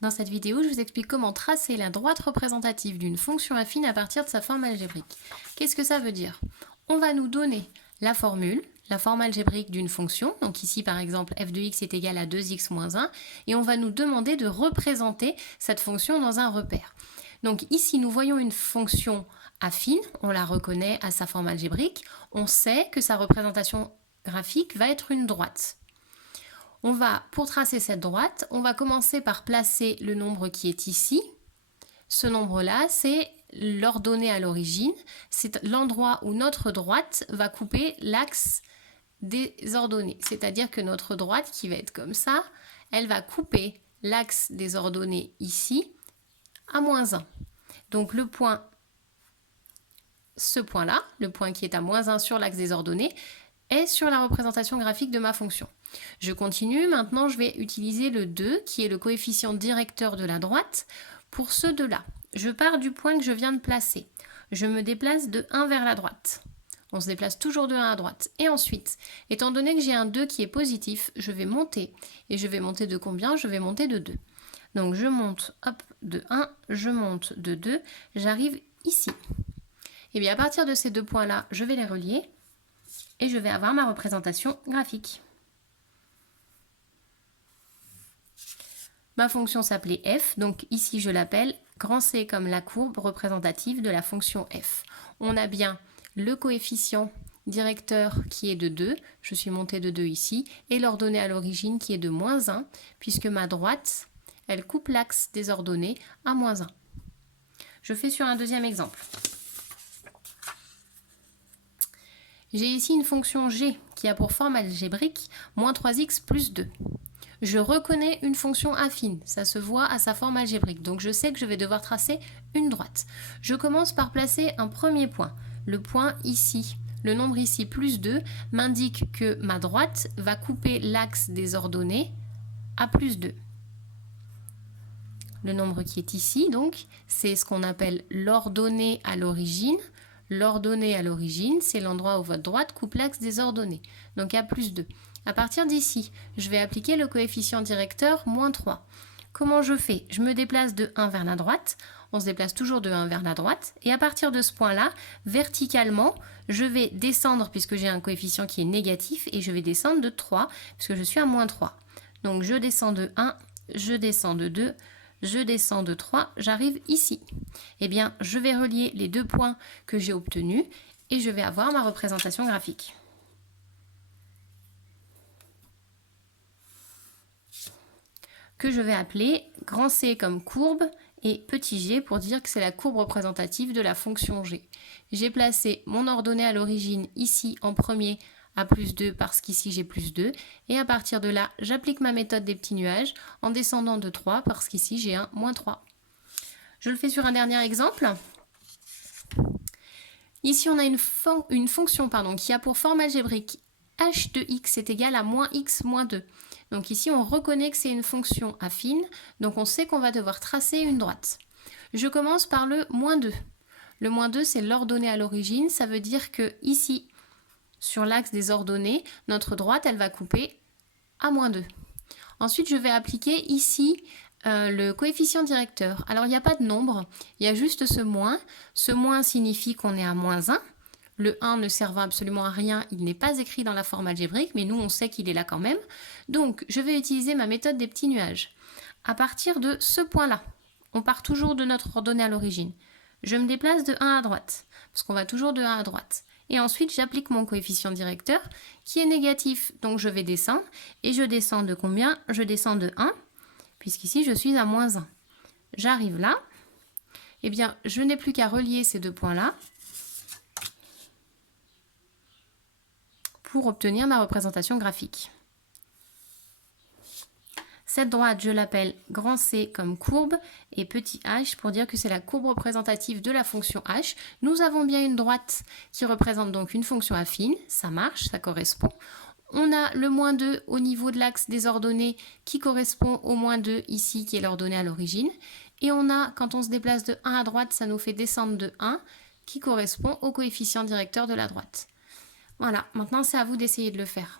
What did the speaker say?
Dans cette vidéo, je vous explique comment tracer la droite représentative d'une fonction affine à partir de sa forme algébrique. Qu'est-ce que ça veut dire? On va nous donner la formule, la forme algébrique d'une fonction, donc ici par exemple f de x est égal à 2x moins 1, et on va nous demander de représenter cette fonction dans un repère. Donc ici nous voyons une fonction affine, on la reconnaît à sa forme algébrique, on sait que sa représentation graphique va être une droite. Pour tracer cette droite, on va commencer par placer le nombre qui est ici. Ce nombre-là, c'est l'ordonnée à l'origine. C'est l'endroit où notre droite va couper l'axe des ordonnées. C'est-à-dire que notre droite, qui va être comme ça, elle va couper l'axe des ordonnées ici à moins 1. Donc ce point-là, le point qui est à moins 1 sur l'axe des ordonnées, est sur la représentation graphique de ma fonction. Je continue, maintenant je vais utiliser le 2 qui est le coefficient directeur de la droite pour ce 2-là. Je pars du point que je viens de placer. Je me déplace de 1 vers la droite. On se déplace toujours de 1 à droite. Et ensuite, étant donné que j'ai un 2 qui est positif, je vais monter. Et je vais monter de combien? Je vais monter de 2. Donc je monte de 1, je monte de 2, j'arrive ici. Et bien à partir de ces deux points-là, je vais les relier. Et je vais avoir ma représentation graphique. Ma fonction s'appelait f, donc ici je l'appelle grand C comme la courbe représentative de la fonction f. On a bien le coefficient directeur qui est de 2, je suis montée de 2 ici, et l'ordonnée à l'origine qui est de moins 1, puisque ma droite, elle coupe l'axe des ordonnées à moins 1. Je fais sur un deuxième exemple. J'ai ici une fonction g qui a pour forme algébrique moins 3x plus 2. Je reconnais une fonction affine, ça se voit à sa forme algébrique, donc je sais que je vais devoir tracer une droite. Je commence par placer un premier point, le point ici. Le nombre ici plus 2 m'indique que ma droite va couper l'axe des ordonnées à plus 2. Le nombre qui est ici, donc, c'est ce qu'on appelle l'ordonnée à l'origine. L'ordonnée à l'origine, c'est l'endroit où votre droite coupe l'axe des ordonnées. Donc à plus 2. À partir d'ici, je vais appliquer le coefficient directeur moins 3. Comment je fais? Je me déplace de 1 vers la droite. On se déplace toujours de 1 vers la droite. Et à partir de ce point-là, verticalement, je vais descendre puisque j'ai un coefficient qui est négatif. Et je vais descendre de 3 puisque je suis à moins 3. Donc je descends de 1, je descends de 2. Je descends de 3, j'arrive ici. Eh bien, je vais relier les deux points que j'ai obtenus et je vais avoir ma représentation graphique. Que je vais appeler grand C comme courbe et petit g pour dire que c'est la courbe représentative de la fonction g. J'ai placé mon ordonnée à l'origine ici en premier à plus 2 parce qu'ici j'ai plus 2 et à partir de là j'applique ma méthode des petits nuages en descendant de 3 parce qu'ici j'ai un moins 3. Je le fais sur un dernier exemple. Ici on a une fonction qui a pour forme algébrique h de x est égal à moins x moins 2. Donc ici on reconnaît que c'est une fonction affine, donc on sait qu'on va devoir tracer une droite. Je commence par le moins 2. Le moins 2 c'est l'ordonnée à l'origine, ça veut dire que ici sur l'axe des ordonnées, notre droite, elle va couper à moins 2. Ensuite, je vais appliquer ici le coefficient directeur. Alors, il n'y a pas de nombre, il y a juste ce moins. Ce moins signifie qu'on est à moins 1. Le 1 ne servant absolument à rien, il n'est pas écrit dans la forme algébrique, mais nous, on sait qu'il est là quand même. Donc, je vais utiliser ma méthode des petits nuages. À partir de ce point-là, on part toujours de notre ordonnée à l'origine. Je me déplace de 1 à droite, parce qu'on va toujours de 1 à droite. Et ensuite, j'applique mon coefficient directeur qui est négatif. Donc, je vais descendre. Et je descends de combien? Je descends de 1, puisqu'ici, je suis à moins 1. J'arrive là. Eh bien, je n'ai plus qu'à relier ces deux points-là pour obtenir ma représentation graphique. Cette droite, je l'appelle grand C comme courbe et petit h pour dire que c'est la courbe représentative de la fonction h. Nous avons bien une droite qui représente donc une fonction affine, ça marche, ça correspond. On a le moins 2 au niveau de l'axe des ordonnées qui correspond au moins 2 ici qui est l'ordonnée à l'origine. Et on a, quand on se déplace de 1 à droite, ça nous fait descendre de 1 qui correspond au coefficient directeur de la droite. Voilà, maintenant c'est à vous d'essayer de le faire.